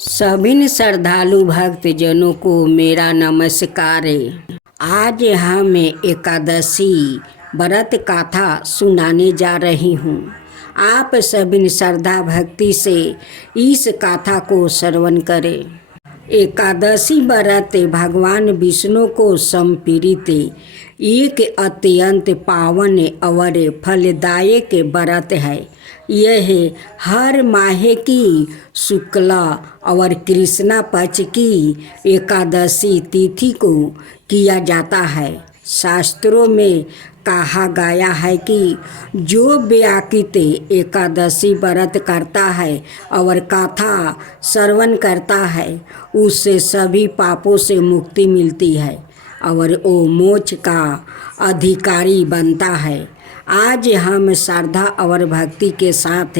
सभी श्रद्धालु भक्तजनों को मेरा नमस्कार। आज हम एकादशी व्रत कथा सुनाने जा रही हूँ। आप सभी श्रद्धा भक्ति से इस कथा को श्रवण करें। एकादशी व्रत भगवान विष्णु को समर्पित एक अत्यंत पावन और फलदायक व्रत है। यह हर माह की शुक्ला और कृष्णा पक्ष की एकादशी तिथि को किया जाता है। शास्त्रों में कहा गया है कि जो व्यक्ति एकादशी व्रत करता है और कथा श्रवण करता है उससे सभी पापों से मुक्ति मिलती है और वो मोक्ष का अधिकारी बनता है। आज हम श्रद्धा और भक्ति के साथ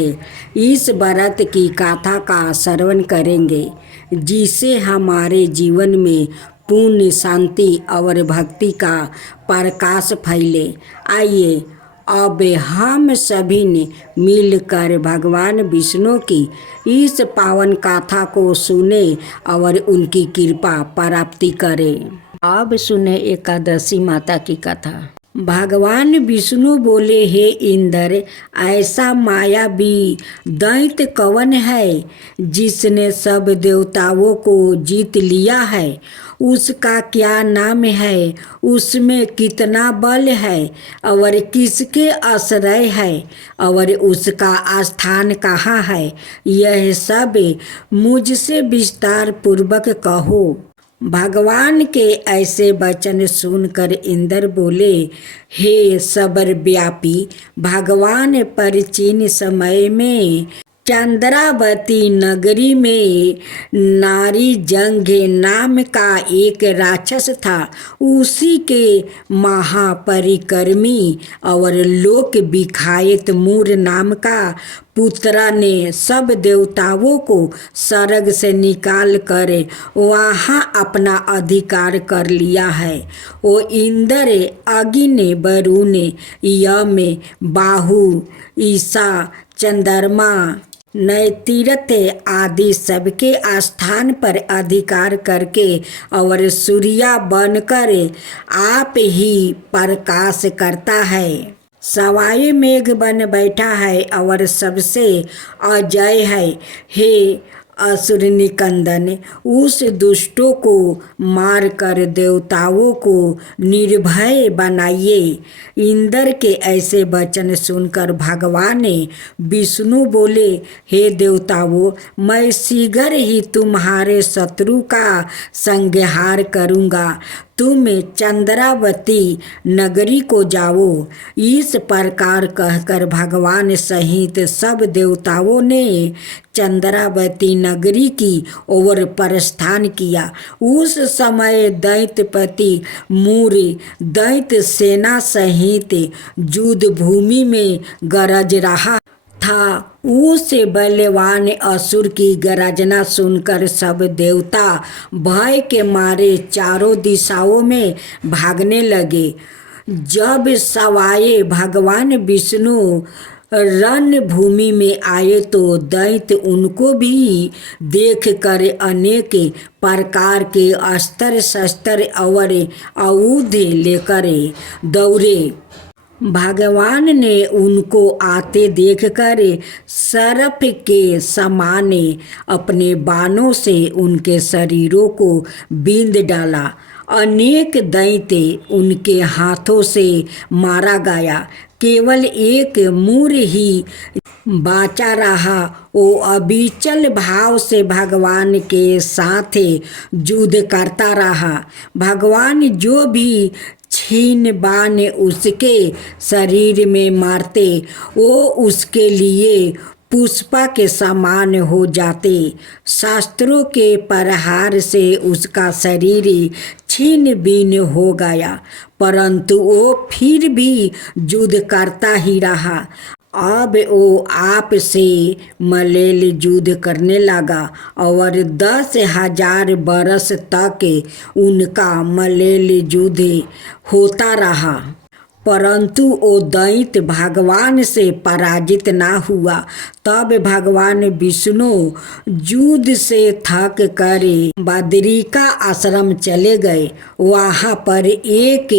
इस व्रत की कथा का श्रवण करेंगे, जिससे हमारे जीवन में पुण्य, शांति और भक्ति का प्रकाश फैले। आइए अब हम सभी ने मिलकर भगवान विष्णु की इस पावन कथा को सुने और उनकी कृपा प्राप्ति करें। अब सुने एकादशी माता की कथा। भगवान विष्णु बोले, हे इंद्र, ऐसा मायावी दैत्य कौन है जिसने सब देवताओं को जीत लिया है? उसका क्या नाम है? उसमें कितना बल है और किसके आश्रय है और उसका स्थान कहाँ है? यह सब मुझसे विस्तार पूर्वक कहो। भगवान के ऐसे वचन सुनकर इंद्र बोले, हे सर्वव्यापी भगवान, प्राचीन समय में चंद्रावती नगरी में नारी जंघ नाम का एक राक्षस था। उसी के महापरिक्रमी और लोक विख्यात मूर नाम का पुत्र ने सब देवताओं को स्वर्ग से निकाल कर वहाँ अपना अधिकार कर लिया है। वो इंद्र, अग्नि, वरुण, यम, बाहु, ईशा, चंद्रमा, नैतिरथ आदि सबके स्थान पर अधिकार करके और सूर्या बनकर आप ही प्रकाश करता है। सवाई मेघ बन बैठा है और सबसे अजय है। हे असुर निकंदन, उस दुष्टों को मारकर देवताओं को निर्भय बनाइए। इंद्र के ऐसे वचन सुनकर भगवान विष्णु बोले, हे देवताओं, मैं शीघ्र ही तुम्हारे शत्रु का संहार करूँगा। तुम चंद्रावती नगरी को जाओ। इस प्रकार कहकर भगवान सहित सब देवताओं ने चंद्रावती नगरी की ओर प्रस्थान किया। उस समय दैत्यपति मूर दैत्य सेना सहित युद्ध भूमि में गरज रहा था। उस बलवान असुर की गर्जना सुनकर सब देवता भय के मारे चारों दिशाओं में भागने लगे। जब सवाए भगवान विष्णु रणभूमि में आए तो दैत्य उनको भी देख कर अनेक प्रकार के अस्त्र शस्त्र और आयुध लेकर दौड़े। भगवान ने उनको आते देखकर सर्प के समान अपने बाणों से उनके शरीरों को बींध डाला। अनेक दैत्य उनके हाथों से मारा गया। केवल एक मूर ही बाचा रहा। वो अविचल भाव से भगवान के साथ युद्ध करता रहा। भगवान जो भी छीन बाण उसके शरीर में मारते वो उसके लिए पुष्पा के समान हो जाते। शास्त्रों के प्रहार से उसका शरीर छीन बीन हो गया, परंतु वो फिर भी युद्ध करता ही रहा। अब वो आप से मल्ल युद्ध करने लगा और 10,000 बरस तक उनका मल्ल युद्ध होता रहा। परंतु वो दैत्य भगवान से पराजित ना हुआ। तब भगवान विष्णु युद्ध से थक कर बद्रिका आश्रम चले गए। वहाँ पर एक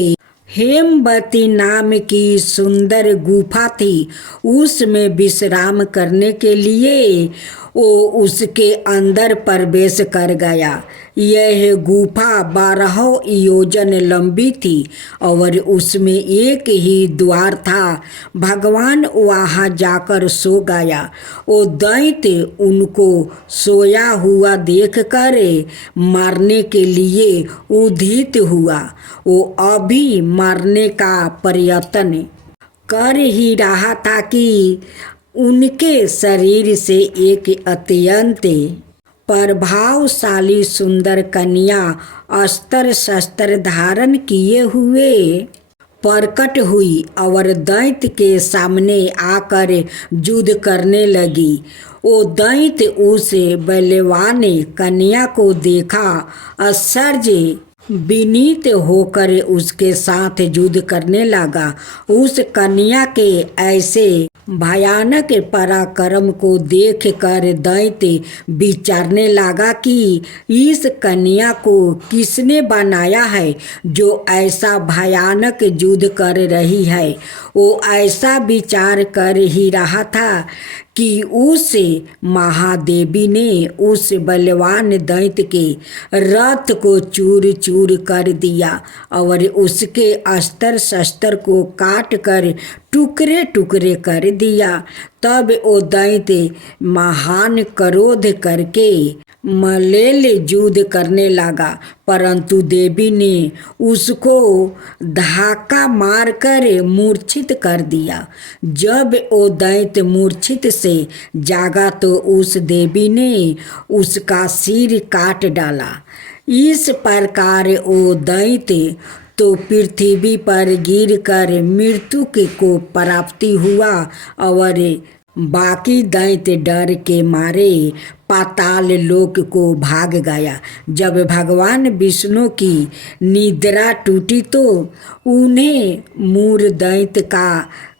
हेमवती नाम की सुंदर गुफा थी। उसमें विश्राम करने के लिए वो उसके अंदर प्रवेश कर गया। यह गुफा 12 योजन लंबी थी और उसमें एक ही द्वार था। भगवान वहाँ जाकर सो गया। वो दैत्य उनको सोया हुआ देखकर मारने के लिए उद्यत हुआ। वो अभी मारने का प्रयत्न कर ही रहा था कि उनके शरीर से एक अत्यंत प्रभावशाली सुंदर कन्या अस्त्र शस्त्र धारण किए हुए प्रकट हुई और दैत्य के सामने आकर युद्ध करने लगी। वो दैत्य उस बलवान कन्या को देखा, आश्चर्य विनीत होकर उसके साथ युद्ध करने लगा। उस कन्या के ऐसे भयानक पराक्रम को देखकर दैत्य विचारने लगा कि इस कन्या को किसने बनाया है जो ऐसा भयानक युद्ध कर रही है। वो ऐसा विचार कर ही रहा था कि उस महादेवी ने उस बलवान दैत्य के रथ को चूर चूर कर दिया और उसके अस्त्र शस्त्र को काट कर टुकड़े टुकड़े कर दिया। तब वो दैत्य महान क्रोध करके मल्लेल युद्ध करने लगा, परंतु देवी ने उसको धक्का मारकर मूर्छित कर दिया। जब वो दैत्य मूर्छित से जागा तो उस देवी ने उसका सिर काट डाला। इस प्रकार वो दैत्य तो पृथ्वी पर गिरकर मृत्यु को प्राप्ति हुआ और बाकी दैत्य डर के मारे पाताल लोक को भाग गया। जब भगवान विष्णु की निद्रा टूटी तो उन्हें मूर दैत्य का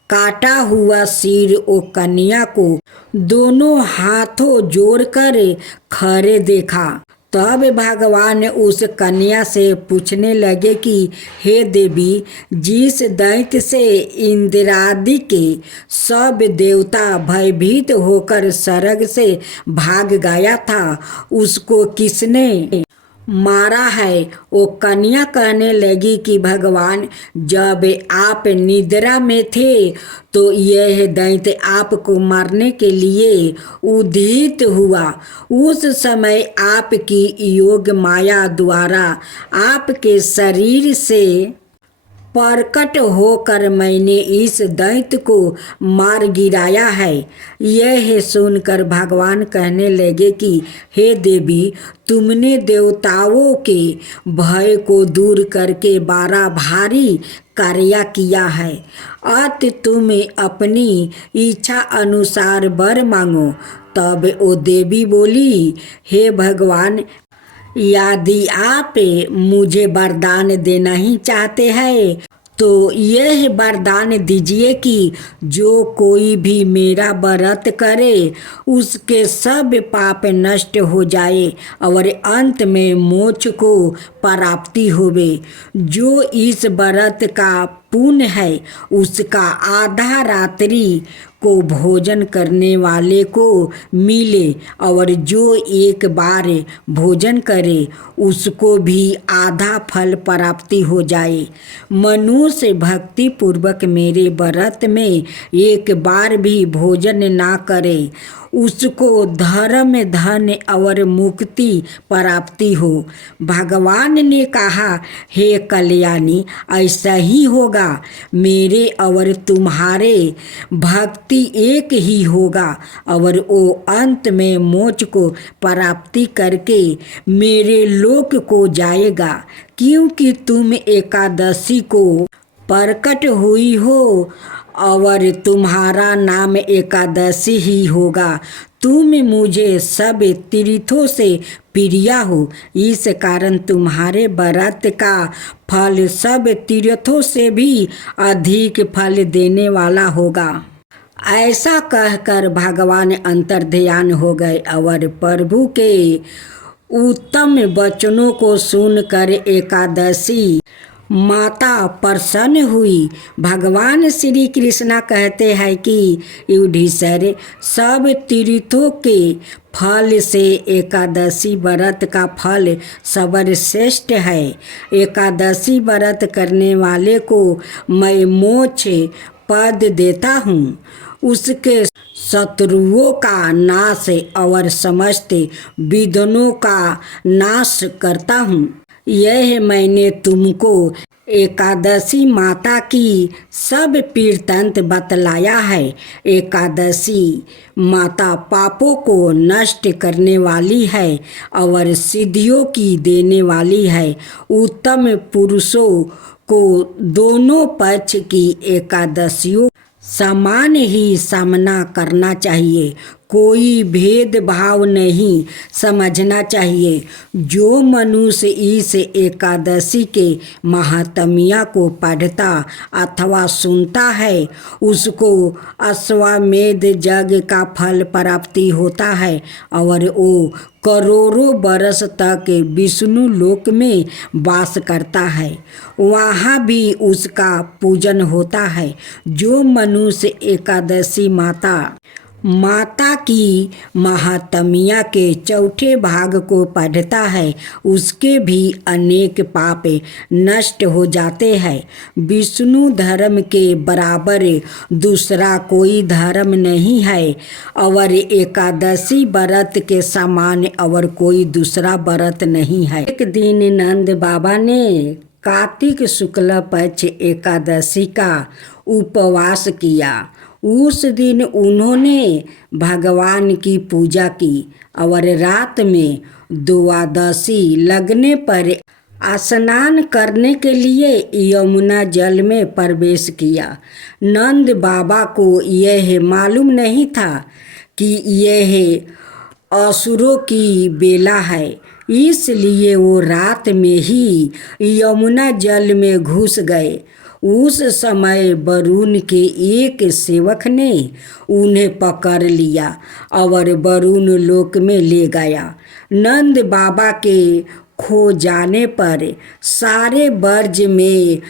काटा हुआ सिर ओ कन्या को दोनों हाथों जोड़कर खड़े देखा। तब भगवान उस कन्या से पूछने लगे कि हे देवी, जिस दैत्य से इंद्रादि के सब देवता भयभीत होकर स्वर्ग से भाग गया था, उसको किसने मारा है? वो कन्या कहने लगी कि भगवान, जब आप निद्रा में थे तो यह दैत्य आपको मारने के लिए उद्यत हुआ। उस समय आपकी योग माया द्वारा आपके शरीर से प्रकट होकर मैंने इस दैत्य को मार गिराया है। यह सुनकर भगवान कहने लगे कि हे देवी, तुमने देवताओं के भय को दूर करके बड़ा भारी कार्य किया है। अत तुम अपनी इच्छा अनुसार वर मांगो। तब वो देवी बोली, हे भगवान, यदि आप मुझे वरदान देना ही चाहते हैं तो यह वरदान दीजिए कि जो कोई भी मेरा व्रत करे उसके सब पाप नष्ट हो जाए और अंत में मोक्ष को प्राप्ति होवे। जो इस व्रत का पुण्य है उसका आधा रात्रि को भोजन करने वाले को मिले और जो एक बार भोजन करे उसको भी आधा फल प्राप्ति हो जाए। मनुष्य भक्ति पूर्वक मेरे व्रत में एक बार भी भोजन ना करे उसको धर्म धन और मुक्ति प्राप्ति हो। भगवान ने कहा, हे कल्याणी, ऐसा ही होगा। मेरे और तुम्हारे भक्ति एक ही होगा और वो अंत में मोक्ष को प्राप्ति करके मेरे लोक को जाएगा, क्योंकि तुम एकादशी को प्रकट हुई हो और तुम्हारा नाम एकादशी ही होगा। तुम मुझे सब तीर्थों से प्रिय हो, इस कारण तुम्हारे व्रत का फल सब तीर्थों से भी अधिक फल देने वाला होगा। ऐसा कहकर भगवान अंतर्ध्यान हो गए और प्रभु के उत्तम वचनों को सुनकर एकादशी माता प्रसन्न हुई। भगवान श्री कृष्णा कहते हैं कि युधिष्ठिर, सब तीर्थों के फल से एकादशी व्रत का फल सर्वश्रेष्ठ है। एकादशी व्रत करने वाले को मैं मोक्ष पद देता हूँ, उसके शत्रुओं का नाश और समस्त विघ्नों का नाश करता हूँ। यह मैंने तुमको एकादशी माता की सब वृत्तांत बतलाया है। एकादशी माता पापों को नष्ट करने वाली है और सिद्धियों की देने वाली है। उत्तम पुरुषों को दोनों पक्ष की एकादशियों समान ही सामना करना चाहिए। कोई भेदभाव नहीं समझना चाहिए। जो मनुष्य इस एकादशी के महात्म्य को पढ़ता अथवा सुनता है, उसको अश्वमेध यज्ञ का फल प्राप्ति होता है और वो करोड़ों वर्ष तक विष्णु लोक में वास करता है। वहाँ भी उसका पूजन होता है। जो मनुष्य एकादशी माता की महात्म्य के चौथे भाग को पढ़ता है, उसके भी अनेक पाप नष्ट हो जाते हैं। विष्णु धर्म के बराबर दूसरा कोई धर्म नहीं है और एकादशी व्रत के समान और कोई दूसरा व्रत नहीं है। एक दिन नंद बाबा ने कार्तिक शुक्ल पक्ष एकादशी का उपवास किया। उस दिन उन्होंने भगवान की पूजा की और रात में द्वादशी लगने पर स्नान करने के लिए यमुना जल में प्रवेश किया। नंद बाबा को यह मालूम नहीं था कि यह असुरों की बेला है, इसलिए वो रात में ही यमुना जल में घुस गए। उस समय वरुण के एक सेवक ने उन्हें पकड़ लिया और वरुण लोक में ले गया। नंद बाबा के खो जाने पर सारे ब्रज में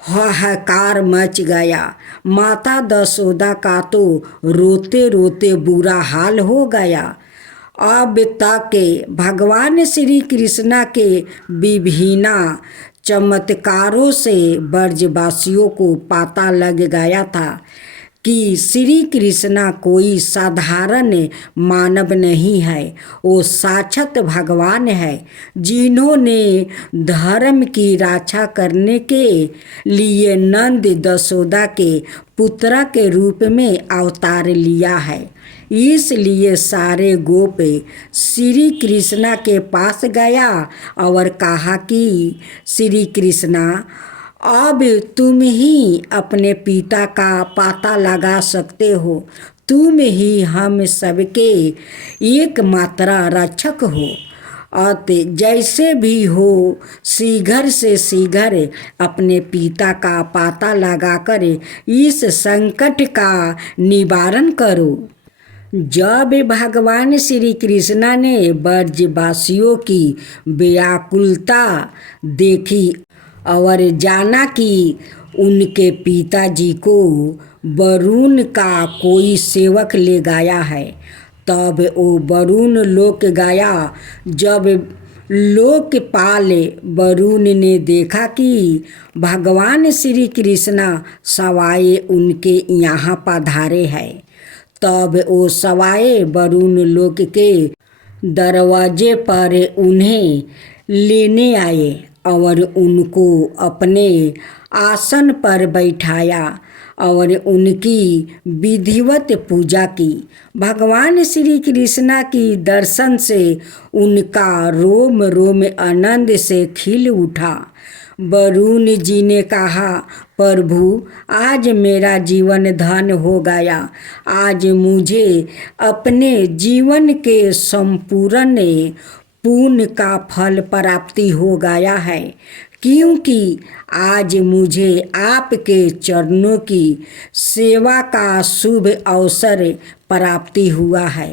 हाहाकार मच गया। माता दशोदा का तो रोते रोते बुरा हाल हो गया। अब तक भगवान श्री कृष्णा के विभिन्न चमत्कारों से ब्रजवासियों को पता लग गया था कि श्री कृष्णा कोई साधारण मानव नहीं है, वो साक्षात भगवान है, जिन्होंने धर्म की रक्षा करने के लिए नंद दशोदा के पुत्र के रूप में अवतार लिया है। इसलिए सारे गोप श्री कृष्णा के पास गया और कहा कि श्री कृष्णा, अब तुम ही अपने पिता का पता लगा सकते हो। तुम ही हम सबके एकमात्र रक्षक हो। अतः जैसे भी हो शीघ्र से शीघ्र अपने पिता का पता लगाकर इस संकट का निवारण करो। जब भगवान श्री कृष्णा ने ब्रजवासियों की व्याकुलता देखी और जाना कि उनके पिताजी को वरुण का कोई सेवक ले गया है, तब वो वरुण लोक गया। जब लोकपाल वरुण ने देखा कि भगवान श्री कृष्णा सवाए उनके यहाँ पधारे हैं, तब वो सवाए वरुण लोक के दरवाजे पर उन्हें लेने आए और उनको अपने आसन पर बैठाया और उनकी विधिवत पूजा की। भगवान श्री कृष्णा की दर्शन से उनका रोम रोम आनंद से खिल उठा। वरुण जी ने कहा, प्रभु आज मेरा जीवन धन हो गया। आज मुझे अपने जीवन के संपूर्ण पुण्य का फल प्राप्ति हो गया है, क्योंकि आज मुझे आपके चरणों की सेवा का शुभ अवसर प्राप्ति हुआ है।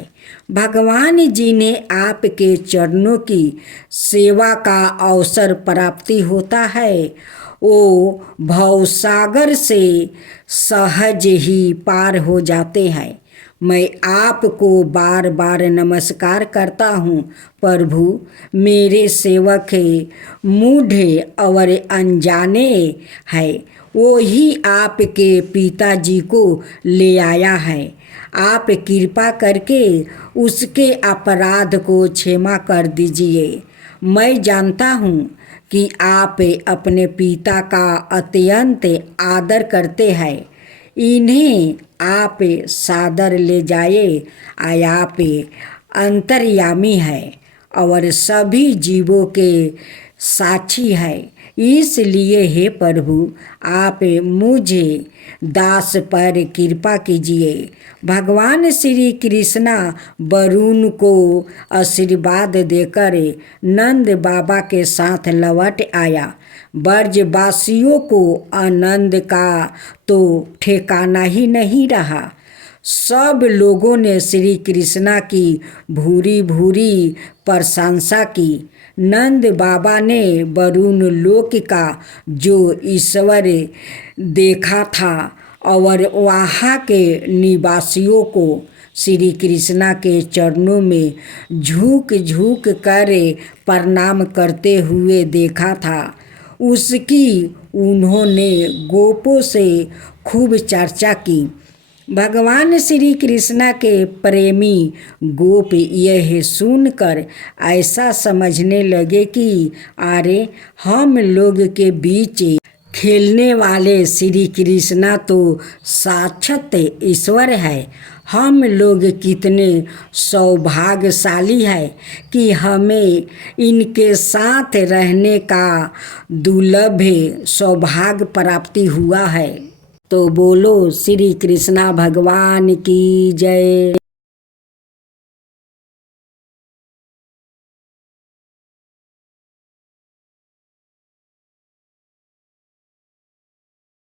भगवान जी ने आपके चरणों की सेवा का अवसर प्राप्ति होता है, वो भवसागर से सहज ही पार हो जाते हैं। मैं आपको बार बार नमस्कार करता हूँ प्रभु। मेरे सेवक मूढ़ और अनजाने हैं, वो ही आपके पिताजी को ले आया है। आप कृपा करके उसके अपराध को क्षमा कर दीजिए। मैं जानता हूँ कि आप अपने पिता का अत्यंत आदर करते हैं। इन्हें आप सादर ले जाए। आप अंतर्यामी है और सभी जीवों के साक्षी है। इसलिए हे प्रभु, आप मुझे दास पर कृपा कीजिए। भगवान श्री कृष्णा वरुण को आशीर्वाद देकर नंद बाबा के साथ लौट आया। ब्रजवासियों को आनंद का तो ठिकाना ही नहीं रहा। सब लोगों ने श्री कृष्णा की भूरी भूरी प्रशंसा की। नंद बाबा ने वरुण लोक का जो ईश्वर देखा था और वहाँ के निवासियों को श्री कृष्णा के चरणों में झुक झुक कर प्रणाम करते हुए देखा था, उसकी उन्होंने गोपों से खूब चर्चा की। भगवान श्री कृष्णा के प्रेमी गोप यह सुनकर ऐसा समझने लगे कि अरे, हम लोग के बीच खेलने वाले श्री कृष्णा तो साक्षात ईश्वर है। हम लोग कितने सौभाग्यशाली है कि हमें इनके साथ रहने का दुर्लभ सौभाग्य प्राप्ति हुआ है। तो बोलो श्री कृष्णा भगवान की जय।